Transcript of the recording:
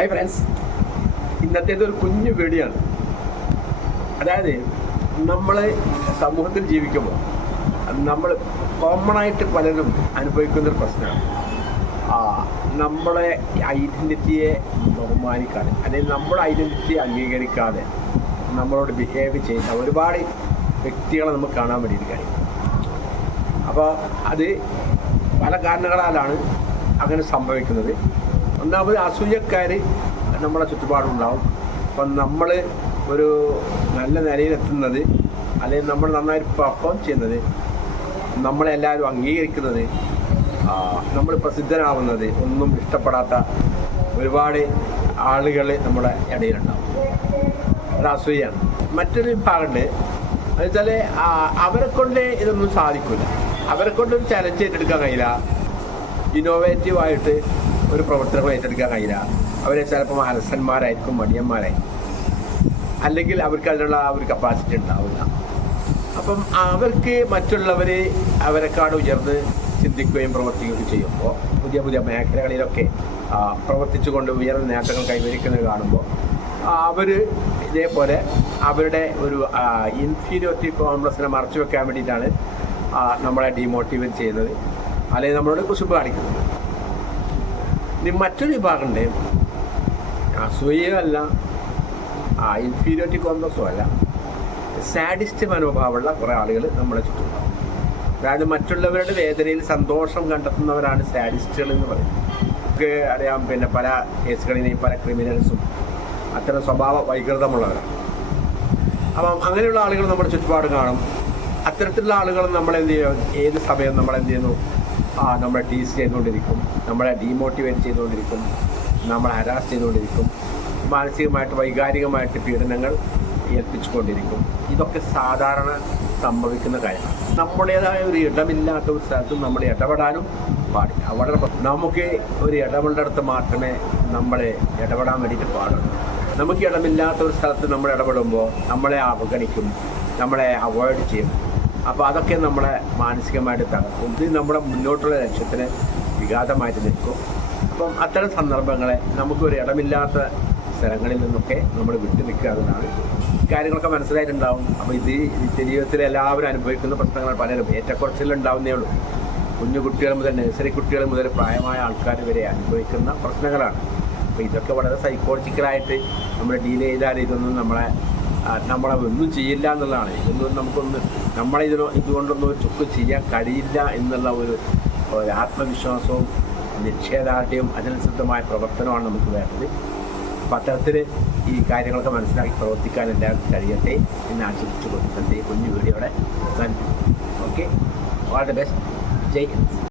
Hi friends ഇന്നത്തേത് ഒരു കുഞ്ഞു പേടിയാണ്. അതായത് നമ്മൾ സമൂഹത്തിൽ ജീവിക്കുമ്പോൾ നമ്മൾ കോമൺ ആയിട്ട് പലരും അനുഭവിക്കുന്ന ഒരു പ്രശ്നമാണ്. നമ്മളെ ഐഡന്റിറ്റിയെ ബഹുമാനിക്കാതെ അല്ലെങ്കിൽ നമ്മുടെ ഐഡന്റിറ്റി അംഗീകരിക്കാതെ നമ്മളോട് ബിഹേവ് ചെയ്യുന്ന ഒരുപാട് വ്യക്തികളെ നമുക്ക് കാണാൻ വേണ്ടിയിട്ട് കഴിയും. അപ്പോൾ അത് പല കാരണങ്ങളാലാണ് അങ്ങനെ സംഭവിക്കുന്നത്. ഒന്നാമത് അസൂയക്കാർ നമ്മളെ ചുറ്റുപാടുണ്ടാവും. അപ്പം നമ്മൾ ഒരു നല്ല നിലയിലെത്തുന്നത് അല്ലെങ്കിൽ നമ്മൾ നന്നായി പെർഫോം ചെയ്യുന്നത് നമ്മളെല്ലാവരും അംഗീകരിക്കുന്നത് നമ്മൾ പ്രസിദ്ധനാവുന്നത് ഒന്നും ഇഷ്ടപ്പെടാത്ത ഒരുപാട് ആളുകൾ നമ്മുടെ ഇടയിലുണ്ടാവും. അത് അസൂയാണ്. മറ്റൊരു വിഭാഗമുണ്ട് എന്നുവെച്ചാൽ അവരെ കൊണ്ട് ഇതൊന്നും സാധിക്കില്ല അവരെ കൊണ്ട് ഒരു ചലഞ്ച് ഏറ്റെടുക്കാൻ കഴിയില്ല. ഇന്നോവേറ്റീവ് ആയിട്ട് ഒരു പ്രവർത്തനങ്ങൾ ഏറ്റെടുക്കാൻ കഴിയില്ല. അവരെ ചിലപ്പോൾ അലസന്മാരായിരിക്കും മടിയന്മാരായിരിക്കും അല്ലെങ്കിൽ അവർക്ക് അതിനുള്ള ആ ഒരു കപ്പാസിറ്റി ഉണ്ടാവില്ല. അപ്പം അവർക്ക് മറ്റുള്ളവരെ അവരെക്കാട് ഉയർന്ന് ചിന്തിക്കുകയും പ്രവർത്തിക്കുകയും ചെയ്യുമ്പോൾ പുതിയ പുതിയ മേഖലകളിലൊക്കെ പ്രവർത്തിച്ചുകൊണ്ട് ഉയർന്ന നേട്ടങ്ങൾ കൈവരിക്കുന്നത് കാണുമ്പോൾ അവർ ഇതേപോലെ അവരുടെ ഒരു ഇൻഫീരിയോറിറ്റി കോംപ്ലക്സിനെ മറച്ചു വെക്കാൻ വേണ്ടിയിട്ടാണ് നമ്മളെ ഡീമോട്ടിവേറ്റ് ചെയ്യുന്നത്. അല്ലെങ്കിൽ നമ്മളോട് കുശുമ്പ് കാണിക്കുന്നത്. ഇനി മറ്റൊരു വിഭാഗമുണ്ട്. അല്ല ആ ഇൻഫീരിയോറിറ്റി കോംപ്ലക്സും അല്ല. സാഡിസ്റ്റ് മനോഭാവമുള്ള കുറേ ആളുകൾ നമ്മളെ ചുറ്റുണ്ടാവും അതായത് മറ്റുള്ളവരുടെ വേദനയിൽ സന്തോഷം കണ്ടെത്തുന്നവരാണ് സാഡിസ്റ്റുകൾ എന്ന് പറയുന്നത്. നമുക്ക് അറിയാം പിന്നെ പല കേസുകളിലെയും പല ക്രിമിനൽസും അത്തരം സ്വഭാവ വൈകൃതമുള്ളവരാണ്. അപ്പം അങ്ങനെയുള്ള ആളുകൾ നമ്മുടെ ചുറ്റുപാട് കാണും. അത്തരത്തിലുള്ള ആളുകൾ നമ്മളെന്ത് ചെയ്യും? ഏത് സമയം നമ്മളെന്ത് ചെയ്യുന്നു? നമ്മളെ ടീസ് ചെയ്തുകൊണ്ടിരിക്കും. നമ്മളെ ഡീമോട്ടിവേറ്റ് ചെയ്തുകൊണ്ടിരിക്കും. നമ്മളെ ഹരാസ് ചെയ്തുകൊണ്ടിരിക്കും. മാനസികമായിട്ട് വൈകാരികമായിട്ട് പീഡനങ്ങൾ ഏൽപ്പിച്ചുകൊണ്ടിരിക്കും. ഇതൊക്കെ സാധാരണ സംഭവിക്കുന്ന കാര്യമാണ് നമ്മുടേതായ ഒരു ഇടമില്ലാത്ത ഒരു സ്ഥലത്ത് നമ്മൾ ഇടപെടാനും പാടില്ല. വളരെ നമുക്ക് ഒരു ഇടപെടേണ്ടടുത്ത് മാത്രമേ നമ്മളെ ഇടപെടാൻ വേണ്ടിയിട്ട് പാടുള്ളൂ. നമുക്ക് ഇടമില്ലാത്ത ഒരു സ്ഥലത്ത് നമ്മൾ ഇടപെടുമ്പോൾ നമ്മളെ അവഗണിക്കും. നമ്മളെ അവോയ്ഡ് ചെയ്യും. അപ്പോൾ അതൊക്കെ നമ്മളെ മാനസികമായിട്ട് തകർക്കും. ഇത് നമ്മുടെ മുന്നോട്ടുള്ള ലക്ഷ്യത്തിന് വിഘാതമായിട്ട് നിൽക്കും. അപ്പം അത്തരം സന്ദർഭങ്ങളെ നമുക്കൊരു ഇടമില്ലാത്ത സ്ഥലങ്ങളിൽ നിന്നൊക്കെ നമ്മൾ വിട്ടു നിൽക്കുക എന്നതാണ്. കാര്യങ്ങളൊക്കെ മനസ്സിലായിട്ടുണ്ടാവും. അപ്പോൾ ഇത് ജീവിതത്തിൽ എല്ലാവരും അനുഭവിക്കുന്ന പ്രശ്നങ്ങൾ പലരും ഏറ്റക്കുറച്ചിലുണ്ടാവുന്നേ ഉള്ളൂ. കുഞ്ഞു കുട്ടികൾ മുതൽ നഴ്സറി കുട്ടികൾ മുതൽ പ്രായമായ ആൾക്കാർ വരെ അനുഭവിക്കുന്ന പ്രശ്നങ്ങളാണ്. അപ്പോൾ ഇതൊക്കെ വളരെ സൈക്കോളജിക്കലായിട്ട് നമ്മൾ ഡീൽ ചെയ്താൽ ഇതൊന്നും നമ്മളെ നമ്മളെ ഒന്നും ചെയ്യില്ല എന്നുള്ളതാണ്. ഇതൊന്നും നമുക്കൊന്ന് നമ്മളെ ഇതിനോ ഇതുകൊണ്ടൊന്നും ഒരു ചുക്ക് ചെയ്യാൻ കഴിയില്ല എന്നുള്ള ഒരു ആത്മവിശ്വാസവും നിശ്ചയദാർഢ്യവും അതിനനുസൃതമായ പ്രവർത്തനമാണ് നമുക്ക് വേണ്ടത്. അപ്പം അത്തരത്തിൽ ഈ കാര്യങ്ങളൊക്കെ മനസ്സിലാക്കി പ്രവർത്തിക്കാൻ എല്ലാവർക്കും കഴിയട്ടെ എന്ന് ആശംസിച്ചു കൊടുത്തിട്ട് ഈ കുഞ്ഞു അവസാനിപ്പിക്കും okay all the best Jai Hind.